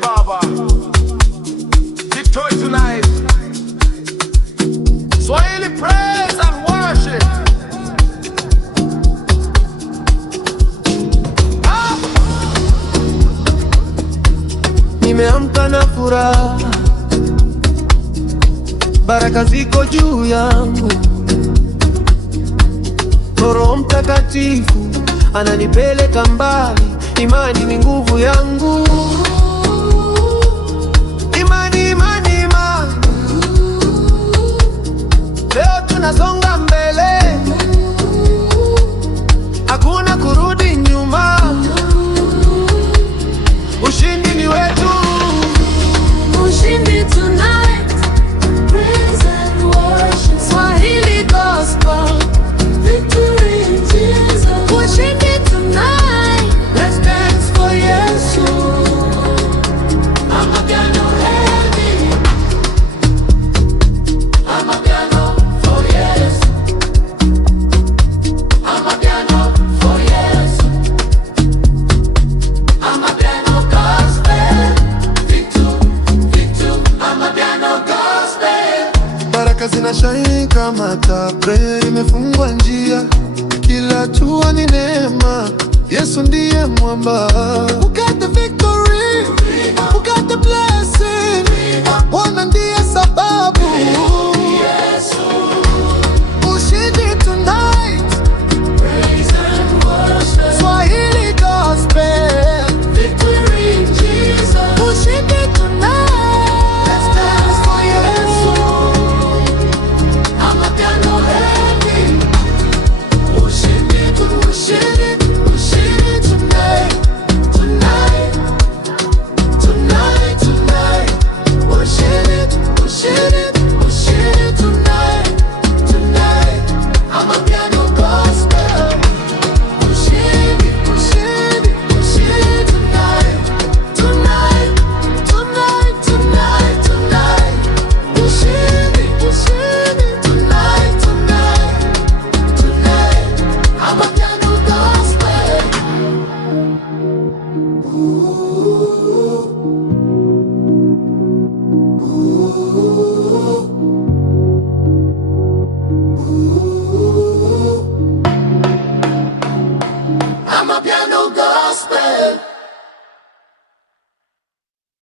Baba, Victory tonight. Swahili praise and worship. Nimeamka na furaha, baraka ziko juu yangu. Roho Mtakatifu ananipeleka mbali, imani ni nguvu yangu. Imani, imani, imani. Leo tunasonga mbele, hakuna kurudi nyuma. Ushindi ni wetu. Ushindi tonight, praise and worship. Swahili gospel, victory in Jesus. Ushindi tonight, let's dance for Yesu. Amapiano heavy, amapiano for Yesu. Amapiano for Yesu. Amapiano gospel, victory, amapiano gospel. Baraka zinashine kama taa, prayer imefungwa njia, kila hatua ni neema. Yesu ndiye mwamba. Who got the victory? Who got the blessing? Bwana ndiye sababu. Ushindi tonight, Praise and worship. Swahili gospel. Victory in Jesus. Ushindi tonight, Let's dance for Yesu. Amapiano heavy. Ushindi tonight. Tonight. Ushindi tonight. Amapiano gospel. Ushindi tonight. Tonight. Ushindi tonight. Amapiano gospel. Ooh.